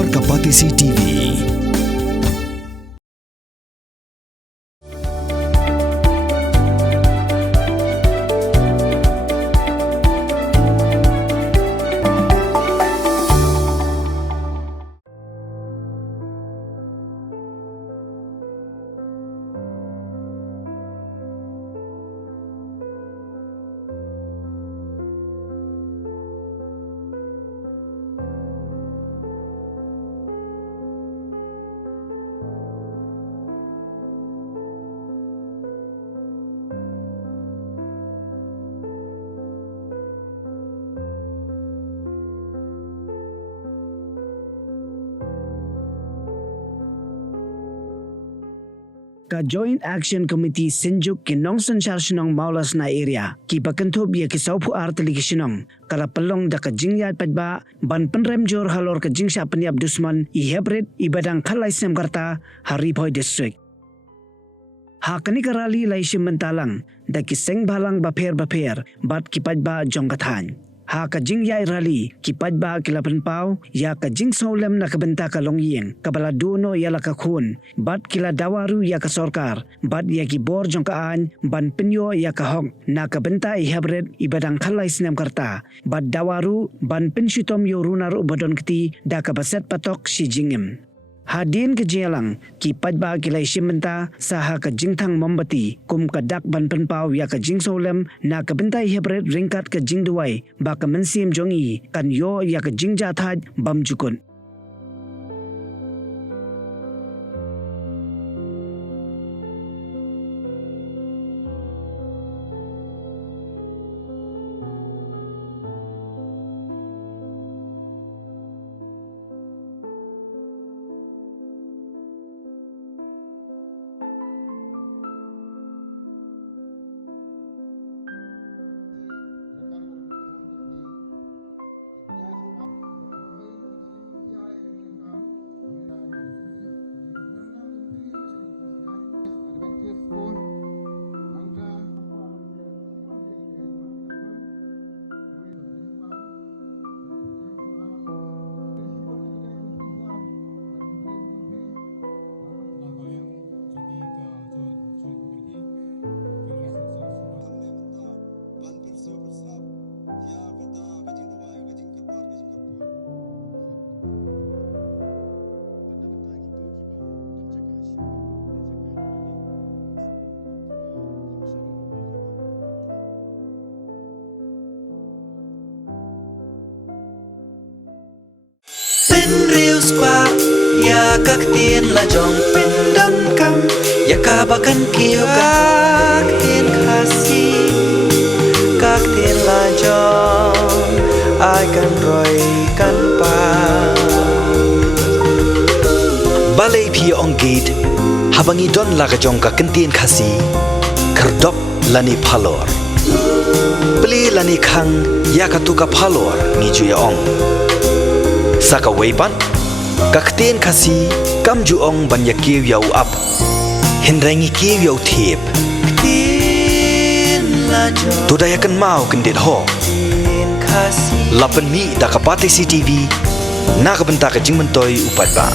Luar Kapatisi TV. Ka Joint Action Committee senjuk ki nongson syar sinong maulas na area ki bakentub ya ki saupu arteli ki sinong kala pelong da ka jingyat padba ban penrem jor halor ka jingsha Pynïap dusman I Heprit I badang khalai Snem karta ha Ribhoi district. Ha kani karali lai sim mentalang da ki seng balang baper bat ki padba jong kathan. Ha ka jingyai rali ki padba ki lapan pau ya ka jing solem na kabenta ka longyeng kabala duno ya la ka khun bat kila dawaru ya ka sorkar bat ya ki bor jong ka an ban penyo ya ka hong na kabenta I Heprit I badang khalai Snem karta bat dawaru ban penshitom yo Runar ubadon kiti da ka baset patok si jingem. Hadin ke jelang ki padba kilai simenta saha ka jingthang mombati kum ka dak ban penpau ya ka jing solem na ka bentai Heprit ringkat ka jing duai ba ka mensim jongi kan yo ya ka jing jathaj bam jukun. Riu squat ya các tiên là dòng pin đâm cam ya cả ba căn kiêu các tiên khasi các tiên là dòng ai cần rồi căn pa balai phi on gate habangi don la ka jong ka kan tiên khasi kardop lani phalor beli lani khang ya ka tu ka phalor ni ju ya ong Saka weipan, kakten kasi kam juong banyak kiw yaw up, hinrengi kiw yaw tip. Tudayakan mau kendit ho. Lapan mi da kapatisi TV, nakabenta ka jing mentoy upat ba.